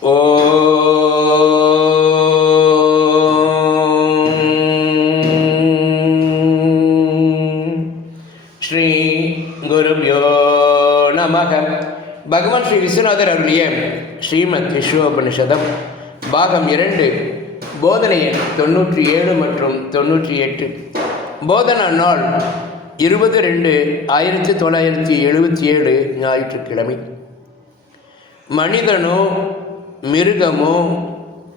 ஓ ஸ்ரீ குருபியோ நமக. பகவான் ஸ்ரீ விஸ்வநாதர் அருளிய ஸ்ரீமத் விஸ்வோபனிஷதம் பாகம் இரண்டு போதனை எண் தொண்ணூற்றி ஏழு மற்றும் தொண்ணூற்றி எட்டு. போதனா நாள் இருபது ரெண்டு ஆயிரத்தி தொள்ளாயிரத்தி எழுபத்தி ஏழு ஞாயிற்றுக்கிழமை. மனிதனோ மிருகமோ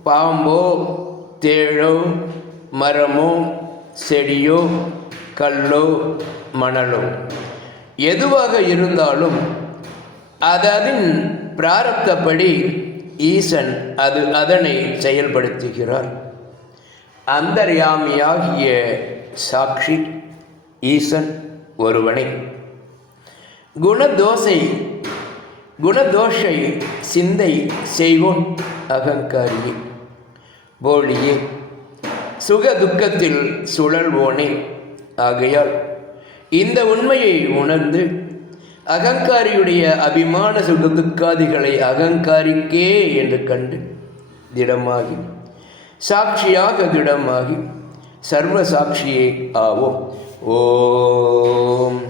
பாம்போ தேழோ மரமோ செடியோ கல்லோ மணலோ. எதுவாக இருந்தாலும் அததின் பிராரப்தப்படி ஈசன் அது அதனை செயல்படுத்துகிறார். அந்தர்யாமியாகிய சாட்சி ஈசன் ஒருவனை. குணதோசை குணதோஷை சிந்தை செய்வோன் அகங்காரியே. போலியே சுக துக்கத்தில் சுழல்வோனே. ஆகையால் இந்த உண்மையை உணர்ந்து அகங்காரியுடைய அபிமான சுக துக்காதிகளை அகங்காரிக்கே என்று கண்டு திடமாகி சாட்சியாக திடமாகி சர்வ சாட்சியே ஆவோம். ஓம்